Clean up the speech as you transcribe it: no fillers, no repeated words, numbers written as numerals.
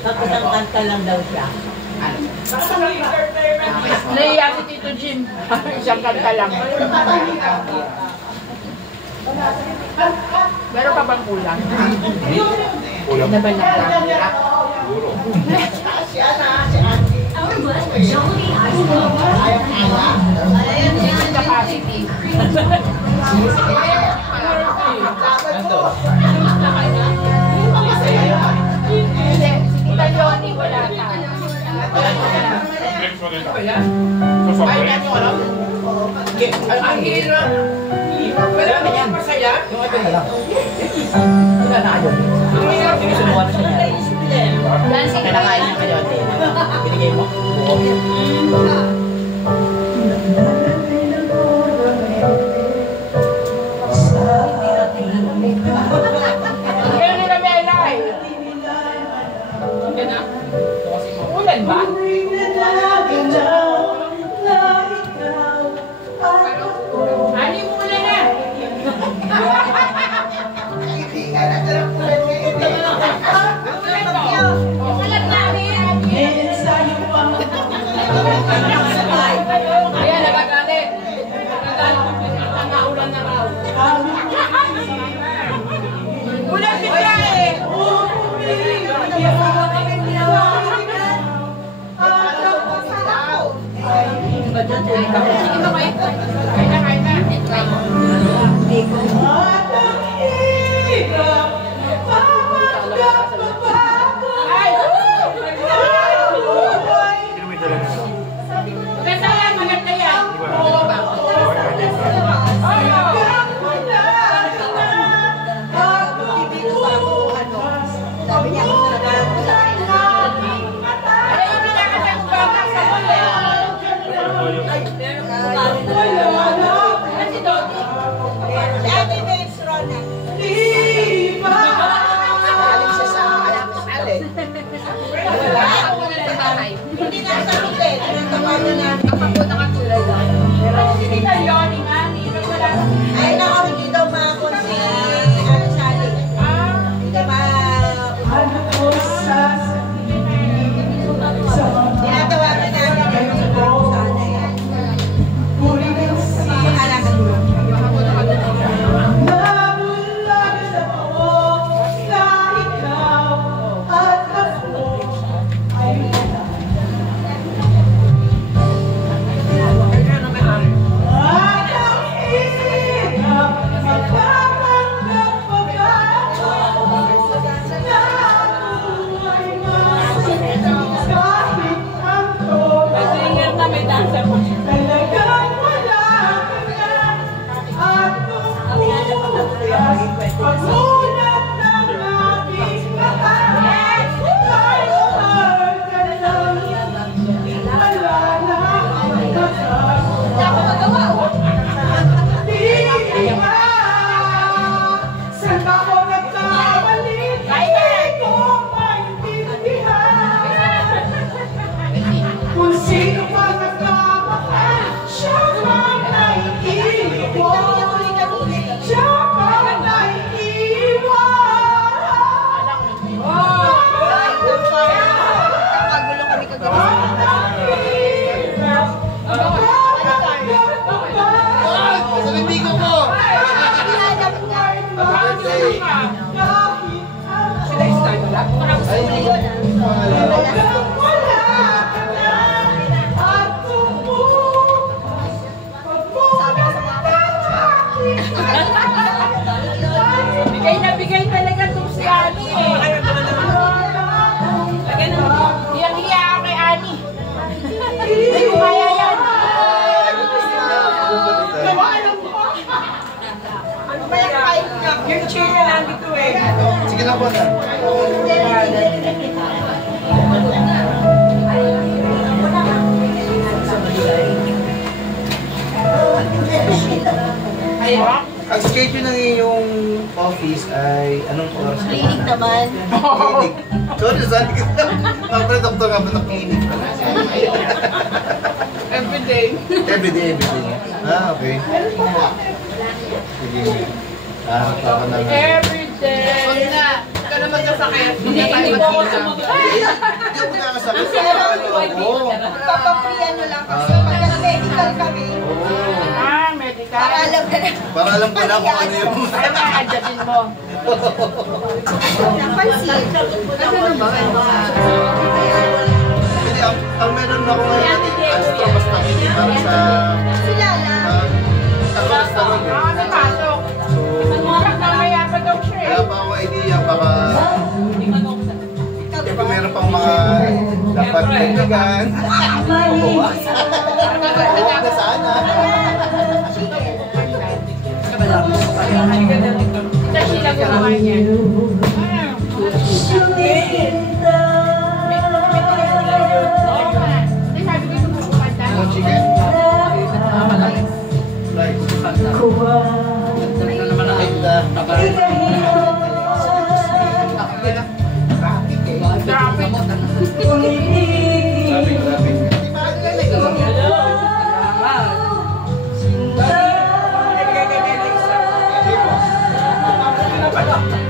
Tapos ang kanta lang daw siya. Naiya si Tito Jim. Isang kanta lang. Meron pa bang kulang? Kulang. Na ba na? Si Auntie. Yung capacity. Si Tita Johnny wala ka. Ang hirap. Wala na yan masaya. Yung ito na lang. Wala na kayo. Sinuha na siya niya. Kinakain niya kayo. Binigay mo. Kaya nila Melay. Ulan ba? Ani mo ulan na. Kaya nagagalit. Nagaulan na raw. Ulan siya eh. Hindi na sa hotel. Tinatawagan namin. Kapunta ka sila lang. Si Tita Yoni, mami. Ay, nakaroon dito mga konsi. Ano sali? Hindi ba? Tinatawagan namin. Sana yan. Mahalaga dito. Bigay talaga itong si Ani eh. Hiyang-hiya ako kay Ani. Hindi ko kaya yan. Ano ba yung kain niya? Yung chair na nandito eh. Sige na po na. Ang schedule ng iyong office ay anong oras? Clinic naman. Clinic. Sorry, sorry. Kapre, doktor nga ba ng clinic? Everyday. Everyday. Ah, okay. Sige. Ako na nga. Everyday. Huwag na. na magkasakit. Hindi po ako sumunod. Hindi ako magkakasakit sa ano. Papapriyan nyo lang kasi pag medical kami. Ah, medical. Para alam ko na kung ano yung... Ay, ma-adjustin mo. Napansin. Hindi, ang meron ako ngayon, Astro basta hindi para sa... Sila lang. Cholesterol eh. Ah, may pasok. Bakit mamaya pa daw siya Kaya pa ako idea, baka... Kaya kung meron pang mga dapat dagdagan, mabawasan. Huwag na sana. Ito sila ginawa niya. Ano, chicken? Rice. Traffic.